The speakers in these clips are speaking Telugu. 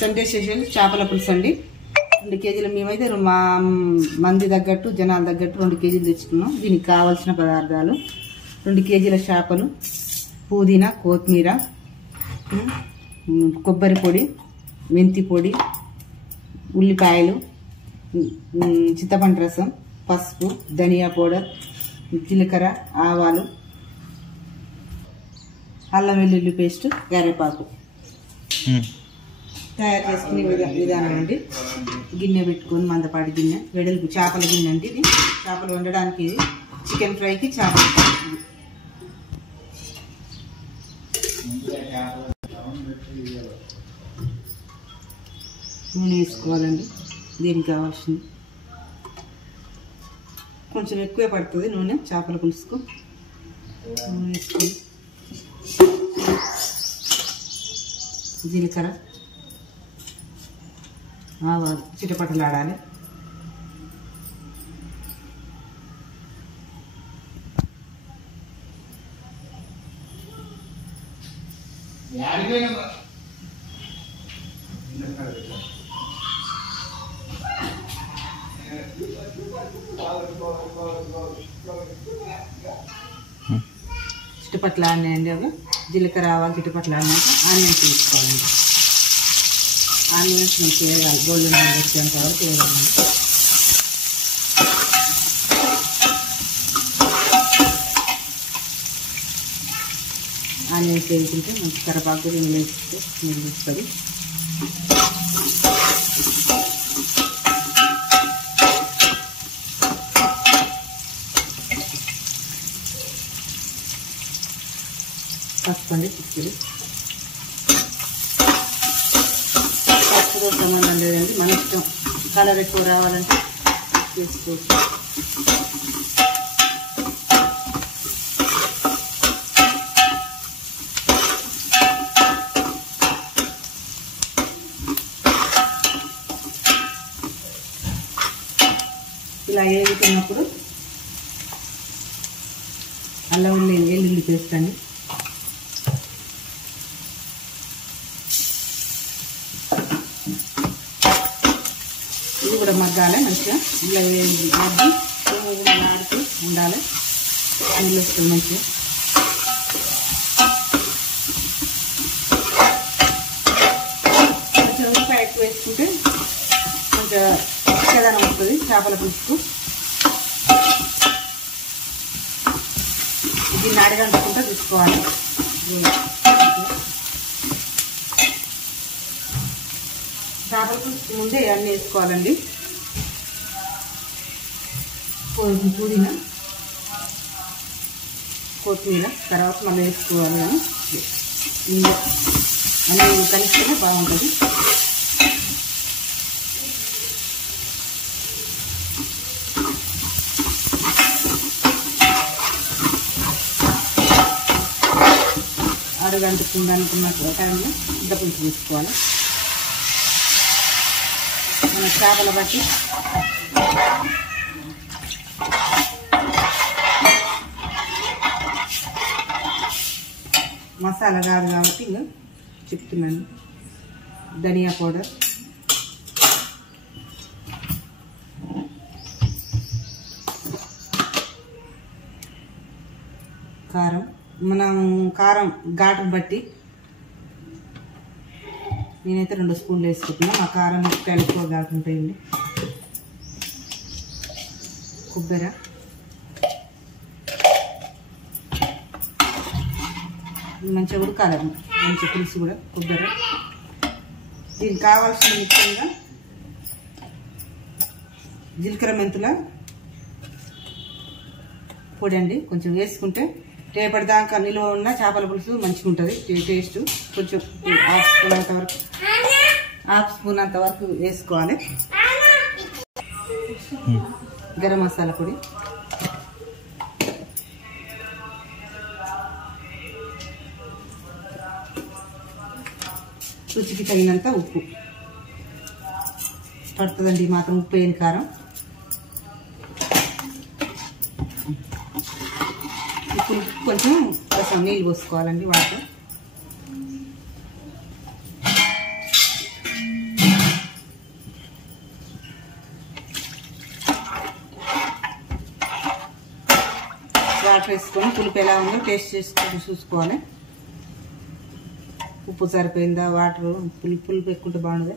సండే స్పెషల్ చేపల పులుసు అండి. 2 కేజీలు మేమైతే మా మంది తగ్గట్టు జనాల తగ్గట్టు 2 కేజీలు తెచ్చుకున్నాం. దీనికి కావాల్సిన పదార్థాలు 2 కేజీల చేపలు, పుదీనా, కొత్తిమీర, కొబ్బరి పొడి, మెంతి పొడి, ఉల్లిపాయలు, చింతపండు రసం, పసుపు, ధనియా పౌడర్, జీలకర్ర, ఆవాలు, అల్లం వెల్లుల్లి పేస్ట్, కరివేపాకు. తయారు చేసుకునే విధానం అండి. గిన్నె పెట్టుకొని మందపాటి గిన్నె, వెడల్పు చేపల గిన్నె అండి. ఇది చేపలు వండడానికి, చికెన్ ఫ్రైకి చేపలు నూనె వేసుకోవాలండి. దీనికి కావాల్సింది కొంచెం ఎక్కువే పడుతుంది నూనె చేపల పులుసుకు. నూనె వేసుకొని జీలకర్ర, ఆవాలు చిటపటలాడాలి. చిటపట్లాడినాయండి అవి. జీలకర్ర, ఆవాలు చిటపట్లాడినాక ఆనియన్స్ తీసుకోవాలండి. ఆనియన్స్ మంచిగా వేయాలి, గోల్డెన్ రంగు వచ్చేంత వరకు వేయాలండి. ఆనియన్స్ వేసుకుంటే మంచి కరివేపాకు వేస్తే స్మెల్ వస్తుంది. పసుపు అండి, చిక్కుడు పసుపుతో సంబంధం లేదండి, మన ఇష్టం. కలర్ ఎక్కువ రావాలంటే వేసుకోవచ్చు. ఇలా వేగుతున్నప్పుడు అల్లం వెల్లుల్లి పేస్ట్ అండి. ఇది కూడా మగ్గాలి మంచిగా. ఇలా మగ్గి ఆడుతూ ఉండాలి. నీళ్ళు వస్తుంది మంచిగా. కొంచెం ఉల్లిపాయ ఎక్కువ వేసుకుంటే కొంచెం చదనం వస్తుంది చేపల పులుసుకు. దీన్ని అడగంటుకుంటూ తీసుకోవాలి. చేపల పులుసు ముందే అన్నీ వేసుకోవాలండి. పుదీనా, కొత్తిమీర తర్వాత మళ్ళీ వేసుకోవాలి. అన్నీ కలిస్తేనే బాగుంటుంది. అరగంటుకుంది అనుకున్న టైంలో ఇంత పులుసు తీసుకోవాలి. మన చేపల బట్టి మసాలా కాదు కాబట్టి ఇంకా చెప్తున్నాను. ధనియా పౌడర్, కారం. మనం కారం ఘాటును బట్టి నేనైతే 2 స్పూన్లు వేసుకుంటున్నా. మా కారం ముక్కలు ఎక్కువ ఘాటు ఉంటాయండి. కొబ్బరి, మంచిగా ఉడకాలి, మంచి పులుసు కూడా. కొబ్బరి, దీనికి కావాల్సిన ముఖ్యంగా జీలకర్ర మెంతుల పొడి అండి. కొంచెం వేసుకుంటే రేపటి దాకా నిల్వ ఉన్న చేపల పులుసు మంచిగా ఉంటుంది టేస్ట్. కొంచెం హాఫ్ స్పూన్ అంత వరకు వేసుకోవాలి. గరం మసాలా పొడి, రుచికి తగినంత ఉప్పు పడుతుందండి. మాత్రం ఉప్పు వేయని కారం. కొంచెం నీళ్ళు పోసుకోవాలండి. వాటర్ వాటర్ వేసుకొని పులుపు ఎలా ఉందో టేస్ట్ చేసుకొని చూసుకోవాలి. ఉప్పు సరిపోయిందా, వాటర్ పులుపు ఎక్కుంటే బాగుండదు.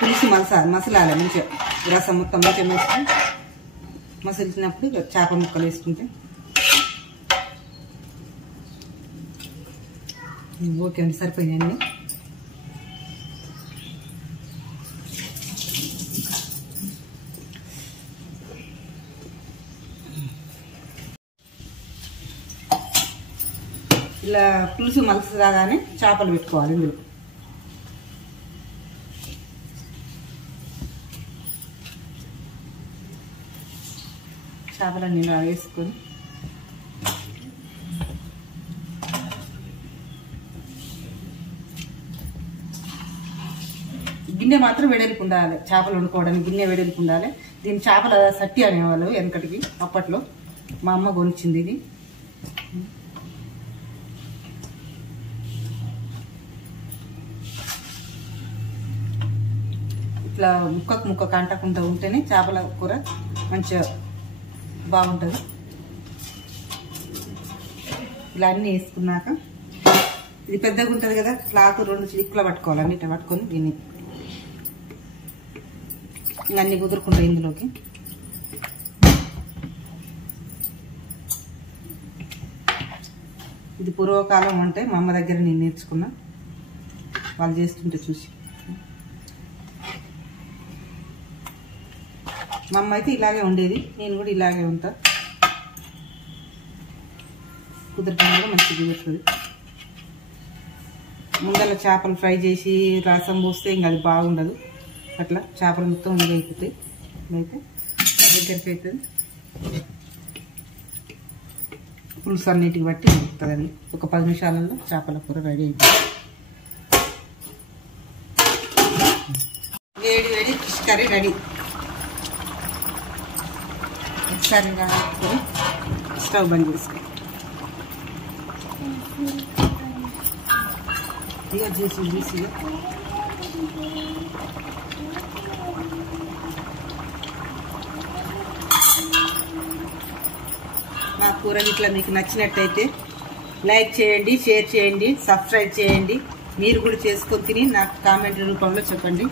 పులుసు మసలాలి మంచిగా, రసం మొత్తం మంచిగా వేసుకొని మసలిచినప్పుడు చేప ముక్కలు వేసుకుంటే ఓకే అండి. సరిపోయినాయి. ఇలా పులుసు మలసి రాగానే చేపలు పెట్టుకోవాలి. ఇందులో చేపలన్నీ ఇలా వేసుకొని గిన్నె మాత్రం వెడల్పు ఉండాలి. చేపలు వండుకోవడానికి గిన్నె వెడల్పు ఉండాలి. దీని చేపల సట్టి అనేవాళ్ళు వెనకటికి, అప్పట్లో మా అమ్మ కొనిచ్చింది ఇది. ఇట్లా ముక్క కంటకుండా ఉంటేనే చేపల కూర మంచిగా బాగుంటుంది. ఇలా అన్నీ వేసుకున్నాక ఇది పెద్దగా ఉంటుంది కదా, క్లాత్ 2 చిక్కులా పట్టుకోవాలి. అన్నిట పట్టుకొని దీన్ని అన్నీ కుదురుకుంటాయి ఇందులోకి. ఇది పూర్వకాలం అంటే మా అమ్మ దగ్గర నేను నేర్చుకున్నా, వాళ్ళు చేస్తుంటే చూసి. మా అమ్మ అయితే ఇలాగే ఉండేది, నేను కూడా ఇలాగే ఉంటా. కుదరటం కూడా మంచిగా కుదురుతుంది. ముందర చేపలు ఫ్రై చేసి రసం పోస్తే ఇంకా అది బాగుండదు. అట్లా చేపలు మొత్తం అయిపోతాయి. అయితే దగ్గరికి అవుతుంది. పులుసు అన్నిటికి బట్టి ఉడుకుతుందండి. ఒక 10 నిమిషాలలో చేపల కూర రెడీ అయిపోతుంది. వేడి వేడి ఫిష్ కర్రీ రెడీ. ఒకసారి స్టవ్ బంద్ చేసుకో. ఇక జ్యూసీగా మా కూర ఇట్లా మీకు నచ్చినట్టయితే లైక్ చేయండి, షేర్ చేయండి, సబ్స్క్రైబ్ చేయండి. మీరు కూడా చేసుకొని తిని నాకు కామెంట్ రూపంలో చెప్పండి.